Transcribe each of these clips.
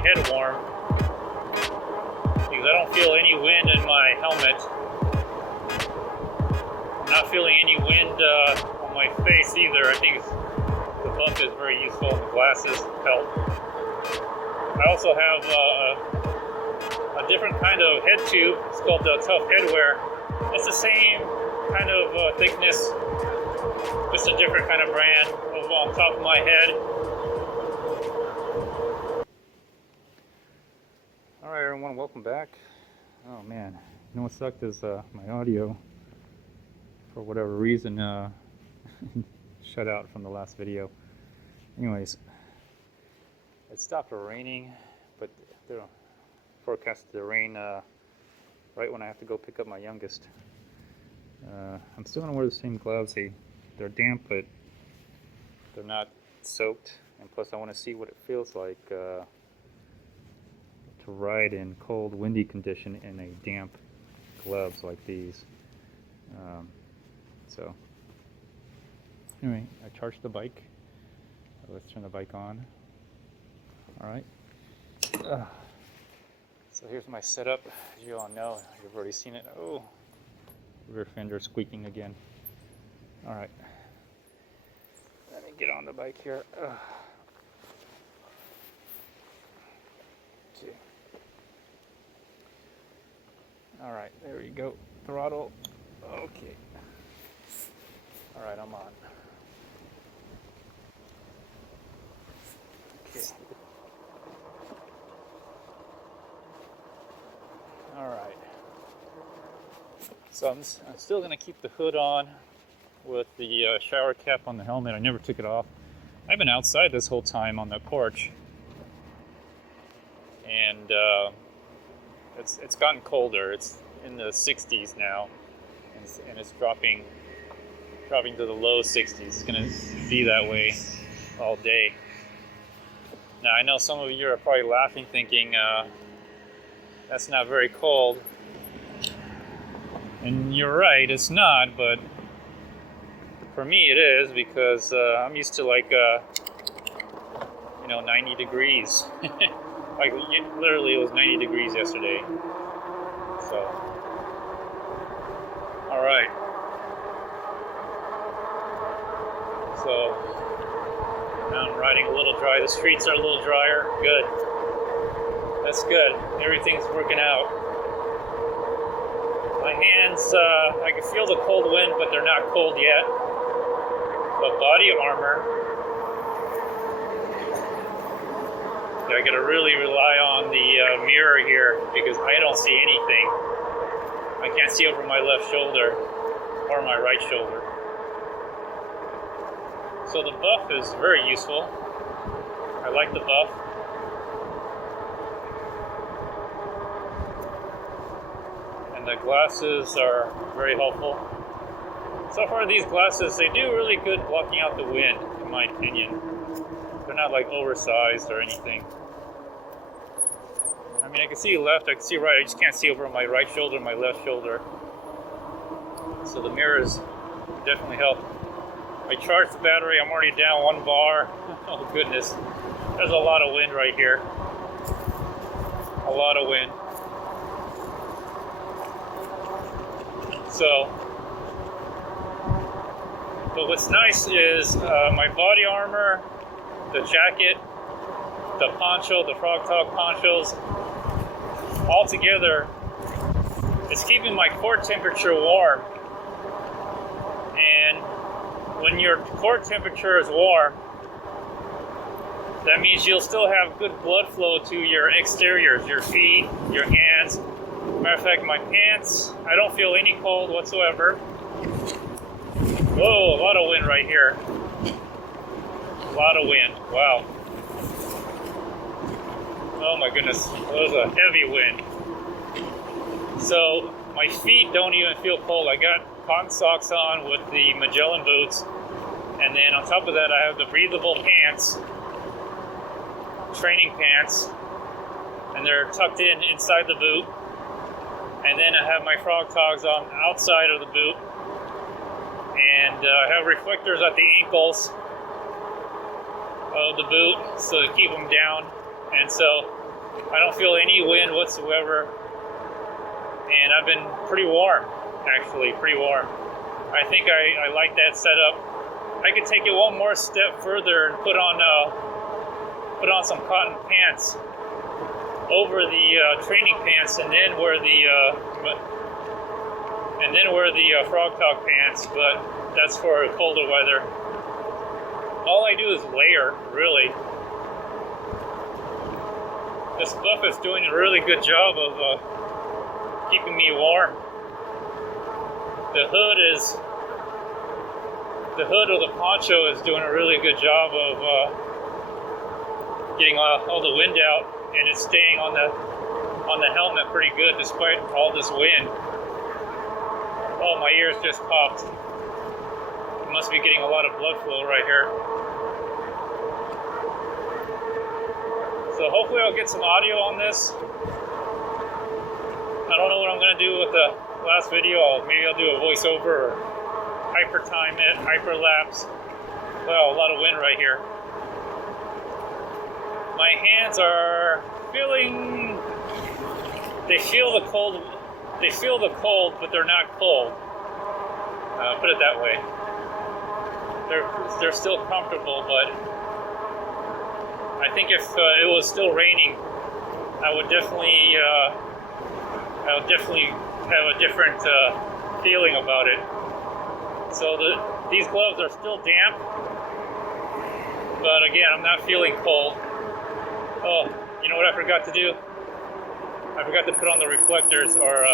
head warm because I don't feel any wind in my helmet. I'm not feeling any wind on my face either. I think the buff is very useful and the glasses help. I also have a different kind of head tube. It's called Tough Headwear. It's the same kind of thickness, just a different kind of brand on top of my head. Alright everyone, welcome back. Oh man, you know what sucked is my audio, for whatever reason, shut out from the last video. Anyways, it stopped raining, but they're forecasted to rain right when I have to go pick up my youngest. I'm still going to wear the same gloves. They're damp, but they're not soaked. And plus I want to see what it feels like to ride in cold, windy condition in a damp gloves like these. So anyway, I charged the bike. Let's turn the bike on. Alright. So here's my setup. As you all know, you've already seen it. Oh, rear fender squeaking again. Alright. Let me get on the bike here. Alright, there you go. Throttle. Okay. Alright, I'm on. Okay. Alright. So I'm still going to keep the hood on with the shower cap on the helmet. I never took it off. I've been outside this whole time on the porch. And it's gotten colder. It's in the 60s now. And it's dropping to the low 60s. It's going to be that way all day. Now I know some of you are probably laughing, thinking that's not very cold. And you're right, it's not, but for me it is, because I'm used to like 90 degrees. Like literally it was 90 degrees yesterday. So all right. So now I'm riding a little dry. The streets are a little drier. Good. That's good. Everything's working out. My hands, I can feel the cold wind, but they're not cold yet. But body armor, I gotta really rely on the mirror here because I don't see anything. I can't see over my left shoulder or my right shoulder. So the buff is very useful. I like the buff. And the glasses are very helpful. So far these glasses, they do really good blocking out the wind, in my opinion. They're not like oversized or anything. I mean, I can see left, I can see right, I just can't see over my right shoulder, my left shoulder. So the mirrors definitely help. I charged the battery, I'm already down 1 bar. Oh goodness, there's a lot of wind right here. A lot of wind. So, but what's nice is my body armor, the jacket, the poncho, the frog talk ponchos, all together, it's keeping my core temperature warm. And when your core temperature is warm, that means you'll still have good blood flow to your exteriors, your feet, your hands. Matter of fact, my pants, I don't feel any cold whatsoever. Whoa, a lot of wind right here. A lot of wind, wow. Oh my goodness, that was a heavy wind. So my feet don't even feel cold. I got cotton socks on with the Magellan boots. And then on top of that, I have the breathable pants, training pants. And they're tucked in inside the boot. And then I have my frog togs on outside of the boot. And I have reflectors at the ankles of the boot so to keep them down. And so I don't feel any wind whatsoever, and I've been pretty warm, actually, pretty warm. I think I like that setup. I could take it one more step further and put on some cotton pants over the training pants, and then wear the frog talk pants. But that's for colder weather. All I do is layer, really. This buff is doing a really good job of keeping me warm. The hood of the poncho is doing a really good job of getting all the wind out, and it's staying on the helmet pretty good despite all this wind. Oh, my ears just popped. I must be getting a lot of blood flow right here. So hopefully I'll get some audio on this. I don't know what I'm going to do with the last video. Maybe I'll do a voiceover or hyper time it, hyperlapse. Well, a lot of wind right here. My hands are feeling, they feel the cold, but they're not cold. Put it that way. They're still comfortable, but I think if it was still raining, I would definitely have a different feeling about it. So these gloves are still damp, but again, I'm not feeling cold. Oh, you know what I forgot to do? I forgot to put on the reflectors, or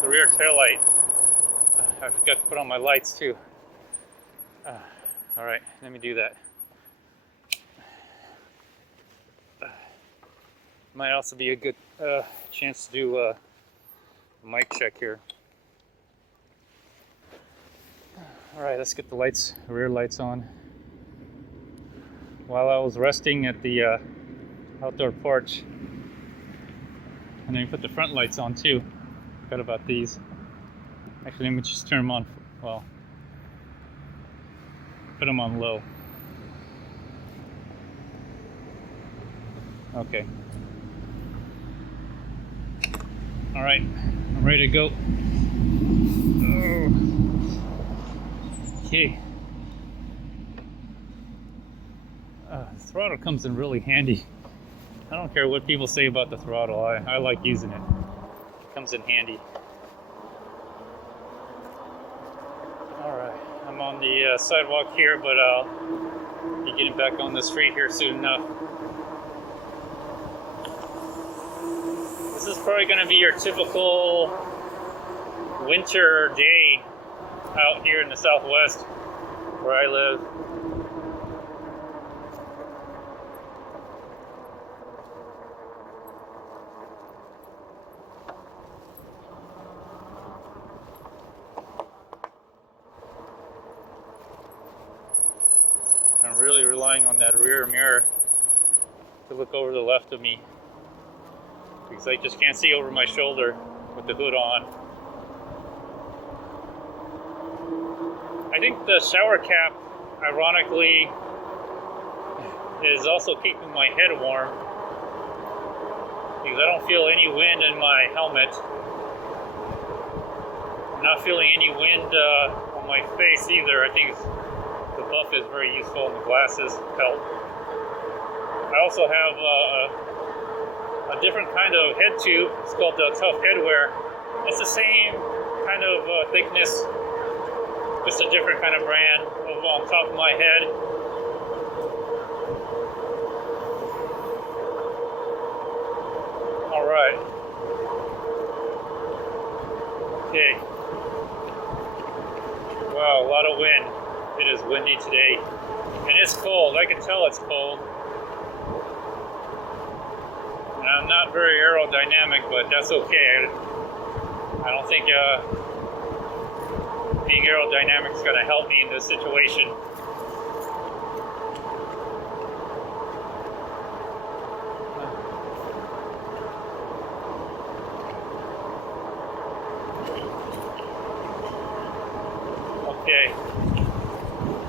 the rear tail light. I forgot to put on my lights too. All right, let me do that. Might also be a good chance to do a mic check here. All right, let's get the lights, rear lights on. While I was resting at the outdoor porch, and then put the front lights on too. Forgot about these. Actually, let me just turn them on. Well, put them on low. Okay. All right, I'm ready to go. Okay. The throttle comes in really handy. I don't care what people say about the throttle. I like using it. It comes in handy. All right, I'm on the sidewalk here, but I'll be getting back on the street here soon enough. This is probably going to be your typical winter day out here in the Southwest where I live. I'm really relying on that rear mirror to look over the left of me, because I just can't see over my shoulder with the hood on. I think the shower cap, ironically, is also keeping my head warm, because I don't feel any wind in my helmet. I'm not feeling any wind on my face either. I think the buff is very useful, and the glasses help. I also have a different kind of head tube. It's called Tough Headwear. It's the same kind of thickness, just a different kind of brand on top of my head. All right. Okay. Wow, a lot of wind. It is windy today, and it's cold. I can tell it's cold. And I'm not very aerodynamic, but that's okay. I don't think being aerodynamic is going to help me in this situation. Okay.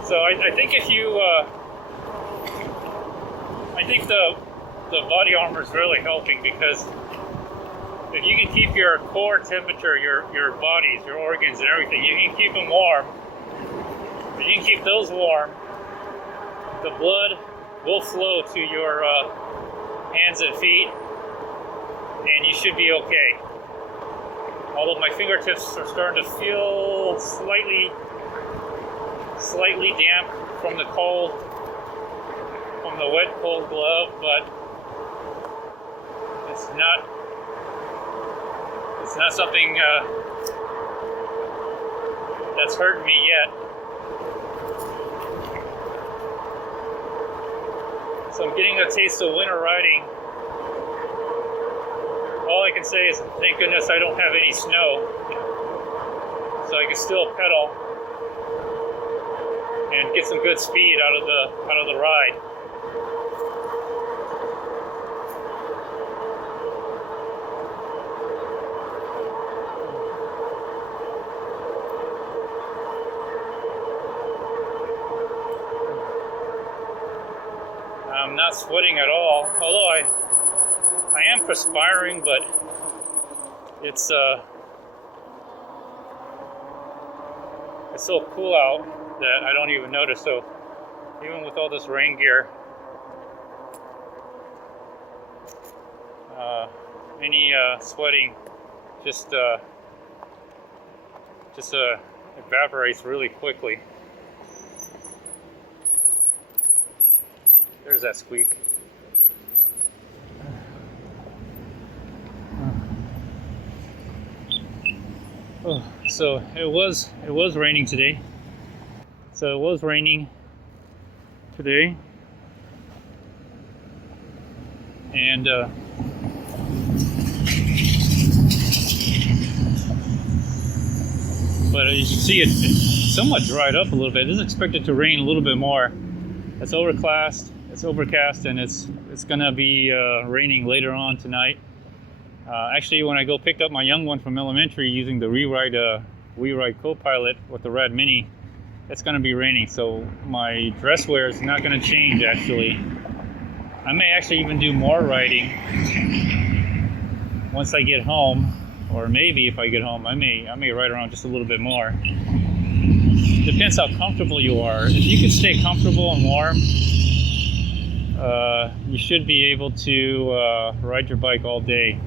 So I think if you, I think the the body armor is really helping, because if you can keep your core temperature, your bodies, your organs and everything, you can keep them warm. If you can keep those warm, the blood will flow to your hands and feet, and you should be okay. Although my fingertips are starting to feel slightly damp from the cold, from the wet, cold glove, but it's not something that's hurting me yet. So I'm getting a taste of winter riding. All I can say is, thank goodness I don't have any snow, so I can still pedal and get some good speed out of the ride. I'm not sweating at all, although I am perspiring, but it's so cool out that I don't even notice. So even with all this rain gear, any sweating just evaporates really quickly. There's that squeak. Oh, so it was raining today. So it was raining today, and but as you can see, it's somewhat dried up a little bit. It is expected to rain a little bit more. It's overcast, and it's gonna be raining later on tonight. Actually, when I go pick up my young one from elementary using the WeRide co-pilot with the Rad Mini, it's gonna be raining. So my dress wear is not gonna change. Actually, I may actually even do more riding once I get home, or maybe if I get home, I may ride around just a little bit more. Depends how comfortable you are. If you can stay comfortable and warm, you should be able to ride your bike all day.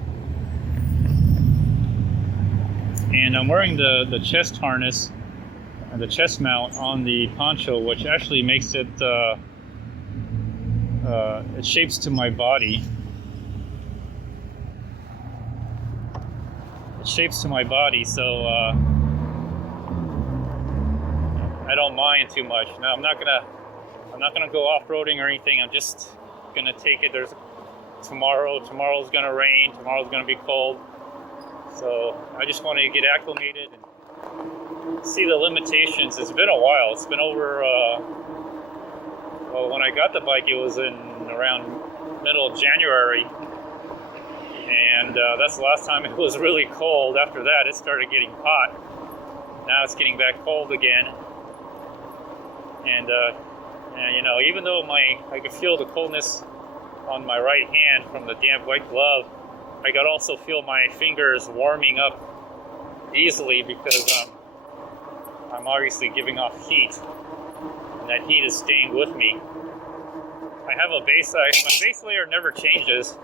And I'm wearing the chest harness and the chest mount on the poncho, which actually makes it it shapes to my body. It shapes to my body, so I don't mind too much. Now I'm not gonna go off-roading or anything. I'm just gonna take it. Tomorrow's gonna rain. Tomorrow's gonna be cold. So I just want to get acclimated and see the limitations. It's been a while. It's been over. Well, when I got the bike, it was in around middle of January, and that's the last time it was really cold. After that, it started getting hot. Now it's getting back cold again. And you know, even though I could feel the coldness on my right hand from the damp white glove, I could also feel my fingers warming up easily, because I'm obviously giving off heat, and that heat is staying with me. I have a base. My base layer never changes.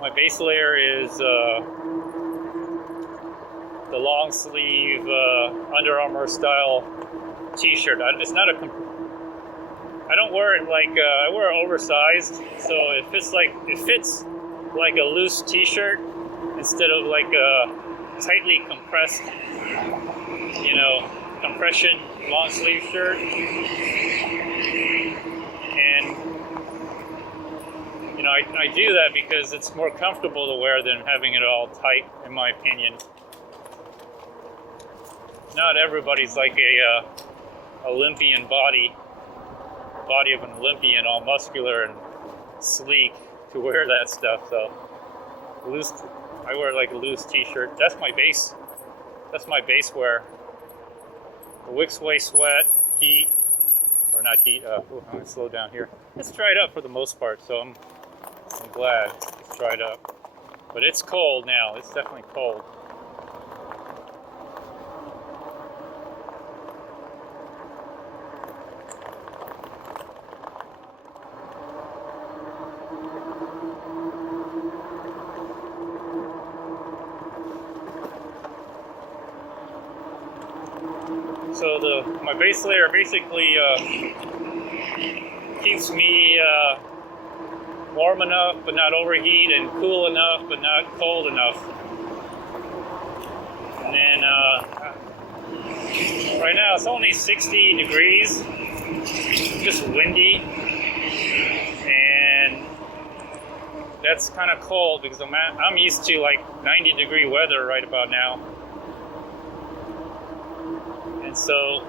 My base layer is the long sleeve Under Armour style t-shirt. It's not a. I don't wear it like I wear it oversized, so it fits like a loose t-shirt instead of like a tightly compressed, compression long sleeve shirt. And I do that because it's more comfortable to wear than having it all tight, in my opinion. Not everybody's like a Olympian body of an Olympian, all muscular and sleek, to wear that stuff. So I wear like a loose t-shirt. That's my base wear. The wicks away sweat, heat, or not heat. I'm gonna slow down here. It's dried up for the most part, so I'm glad it's dried up. But it's cold now. It's definitely cold. So my base layer basically keeps me warm enough but not overheat, and cool enough but not cold enough. And then right now it's only 60 degrees, just windy, and that's kind of cold because I'm used to like 90-degree weather right about now. And so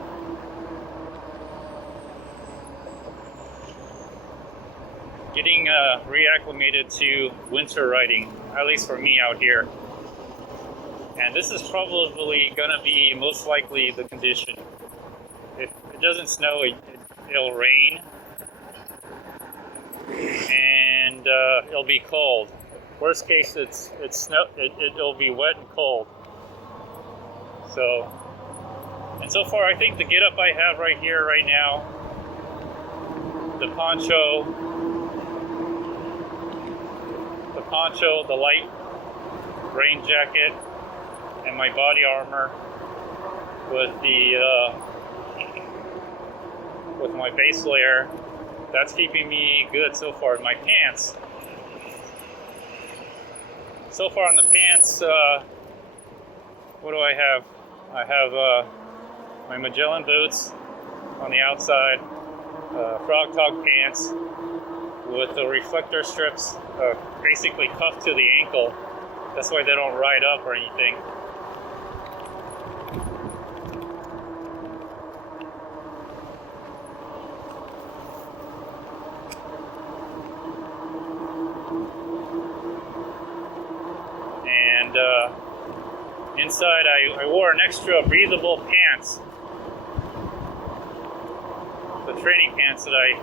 getting reacclimated to winter riding, at least for me out here. And this is probably going to be most likely the condition. If it doesn't snow, it'll rain, and it'll be cold. Worst case, it'll be wet and cold. And so far, I think the get-up I have right here, right now, the poncho, the light rain jacket, and my body armor with my base layer, that's keeping me good so far. My pants, so far on the pants, what do I have? I have my Magellan boots on the outside, frog tog pants with the reflector strips basically cuffed to the ankle. That's why they don't ride up or anything. And inside I wore an extra breathable pants, the training pants that I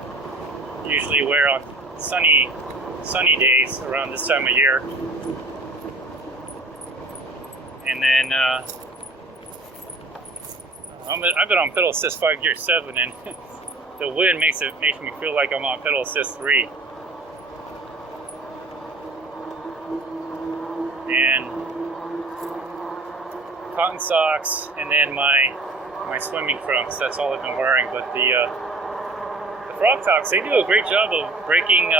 usually wear on sunny days around this time of year. And then I've been on pedal assist 5 gear 7, and the wind makes me feel like I'm on pedal assist 3. And cotton socks, and then my swimming trunks. That's all I've been wearing. But the frog togs, they do a great job of breaking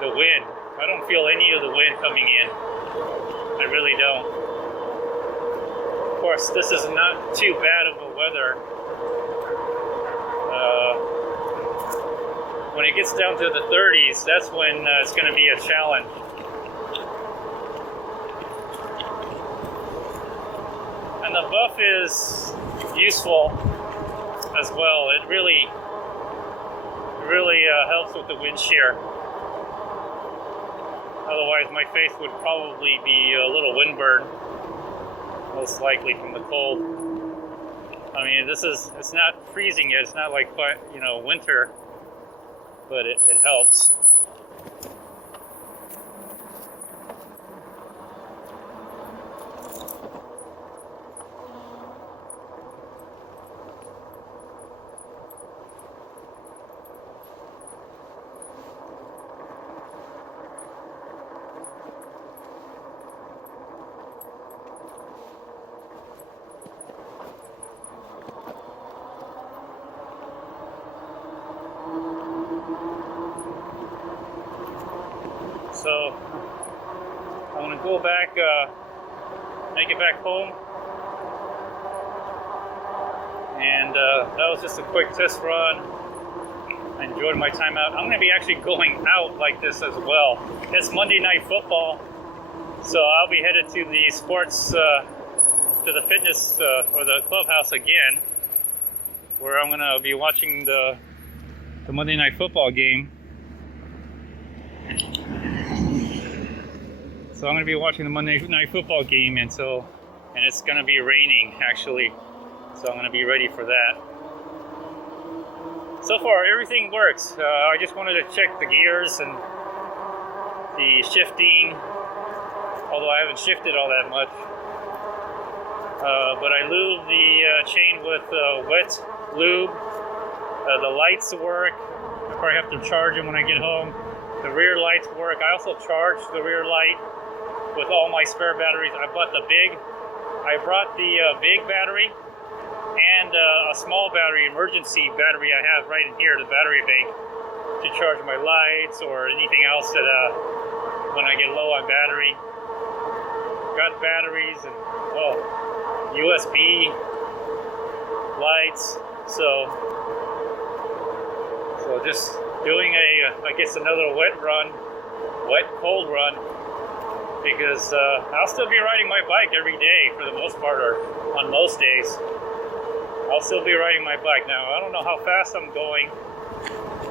the wind. I don't feel any of the wind coming in. I really don't. Of course, this is not too bad of a weather. When it gets down to the 30s, that's when it's going to be a challenge. And the buff is useful as well. It really helps with the wind shear. Otherwise, my face would probably be a little windburned, most likely from the cold. I mean, it's not freezing yet. It's not like, winter, but it helps. So I'm going to go back, make it back home, and that was just a quick test run. I enjoyed my time out. I'm going to be actually going out like this as well. It's Monday Night Football, so I'll be headed to the sports, to the fitness or the clubhouse again, where I'm going to be watching the Monday Night Football game. So I'm going to be watching the Monday Night Football game, and it's going to be raining actually, so I'm going to be ready for that. So far everything works. I just wanted to check the gears and the shifting, although I haven't shifted all that much. But I lube the chain with wet lube. The lights work. I probably have to charge them when I get home. The rear lights work. I also charge the rear light with all my spare batteries. I brought the big battery and a small battery, emergency battery I have right in here, the battery bank, to charge my lights or anything else that when I get low on battery. Got batteries and USB lights, so just doing I guess another wet cold run, because I'll still be riding my bike every day for the most part, or on most days. I'll still be riding my bike. Now, I don't know how fast I'm going.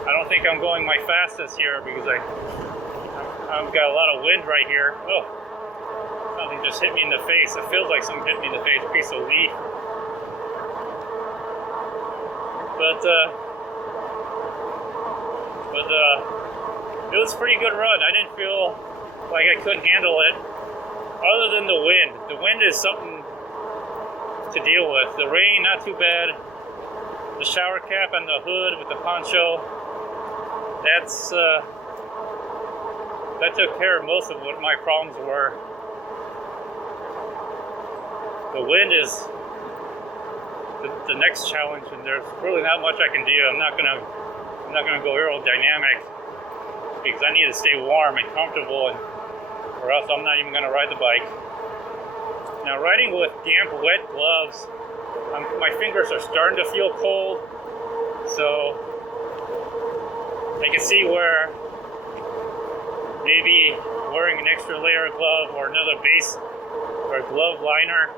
I don't think I'm going my fastest here because I've got a lot of wind right here. Oh, something just hit me in the face. It feels like something hit me in the face, a piece of leaf. But it was a pretty good run. I didn't feel like I couldn't handle it, other than the wind. The wind is something to deal with. The rain, not too bad. The shower cap and the hood with the poncho, that took care of most of what my problems were. The wind is the next challenge, and there's really not much I can do. I'm not gonna go aerodynamic because I need to stay warm and comfortable, or else I'm not even gonna ride the bike. Now, riding with damp, wet gloves, my fingers are starting to feel cold, so I can see where maybe wearing an extra layer of glove or another base or glove liner,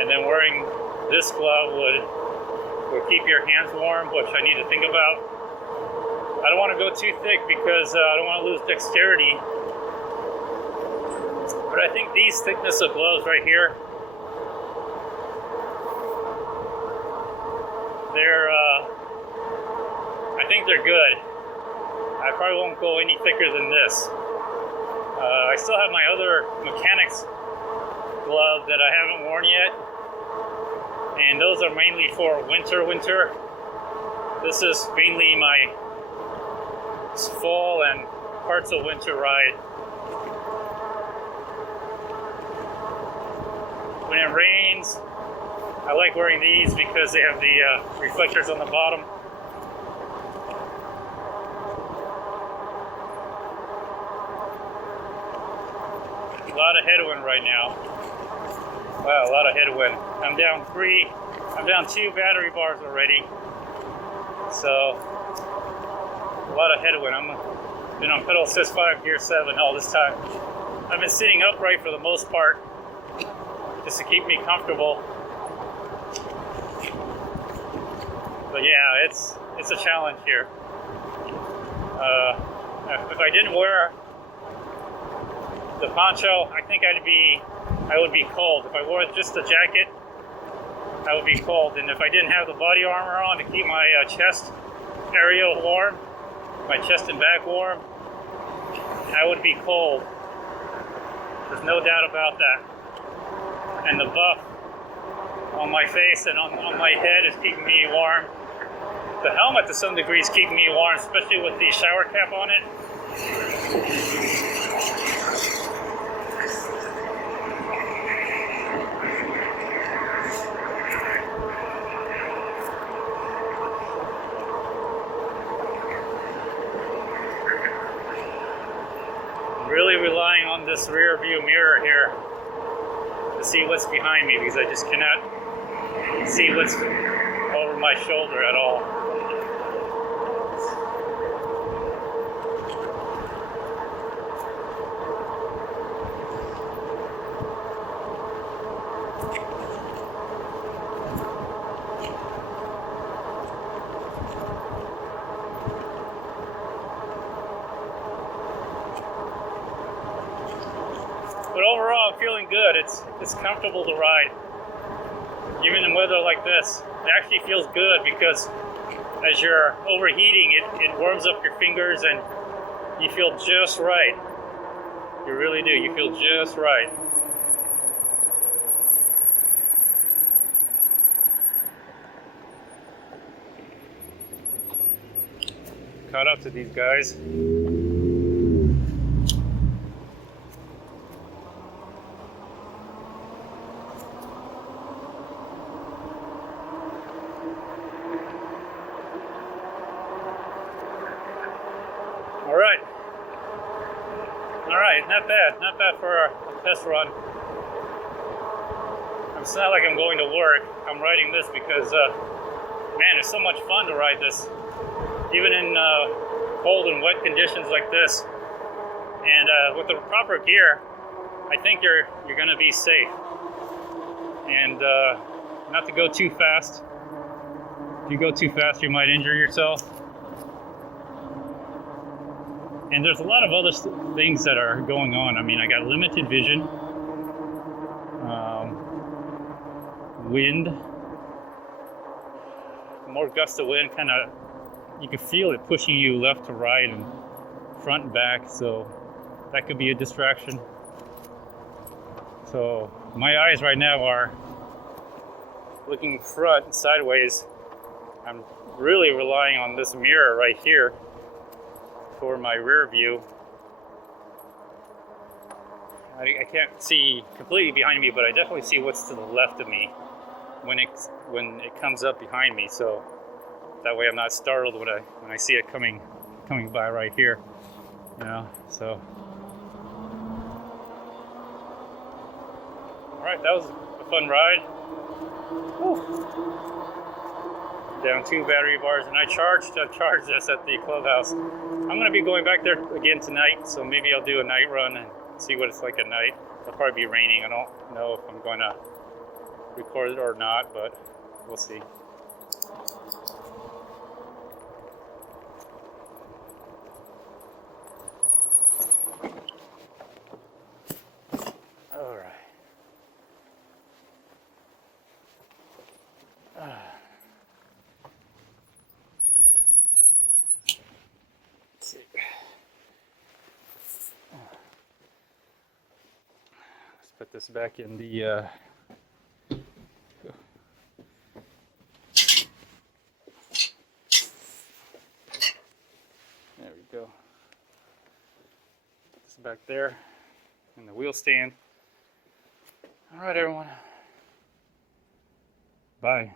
and then wearing this glove would keep your hands warm, which I need to think about. I don't want to go too thick because I don't want to lose dexterity. But I think these thickness of gloves right here, I think they're good. I probably won't go any thicker than this. I still have my other mechanics glove that I haven't worn yet, and those are mainly for winter. This is mainly my fall and parts of winter ride. When it rains, I like wearing these because they have the reflectors on the bottom. A lot of headwind right now. Wow, a lot of headwind. I'm down 2 battery bars already. So, a lot of headwind. I've been on pedal assist 5, gear 7 all this time. I've been sitting upright for the most part, just to keep me comfortable. But yeah, it's a challenge here. If I didn't wear the poncho, I think I would be cold. If I wore just the jacket, I would be cold. And if I didn't have the body armor on to keep my chest area warm, my chest and back warm, I would be cold. There's no doubt about that. And the buff on my face and on my head is keeping me warm. The helmet to some degree is keeping me warm, especially with the shower cap on it. I'm really relying on this rear view mirror here to see what's behind me, because I just cannot see what's over my shoulder at all. But overall, I'm feeling good. It's comfortable to ride. Even in weather like this, it actually feels good because as you're overheating, it warms up your fingers and you feel just right. You really do. You feel just right. Caught up to these guys. Alright, not bad for a test run. It's not like I'm going to work. I'm riding this because, man, it's so much fun to ride this. Even in cold and wet conditions like this. And with the proper gear, I think you're going to be safe. And not to go too fast. If you go too fast, you might injure yourself. And there's a lot of other things that are going on. I mean, I got limited vision, wind, more gust of wind, kind of, you can feel it pushing you left to right and front and back, so that could be a distraction. So my eyes right now are looking front and sideways. I'm really relying on this mirror right here for my rear view. I can't see completely behind me, but I definitely see what's to the left of me when it comes up behind me. So that way I'm not startled when I see it coming by right here. You know. So all right, that was a fun ride. Whew. Down 2 battery bars, and I charged this at the clubhouse. I'm going to be going back there again tonight, so maybe I'll do a night run and see what it's like at night. It'll probably be raining. I don't know if I'm going to record it or not, but we'll see. All right. Let's put this back in the there we go. Put this back there in the wheel stand. All right, everyone. Bye.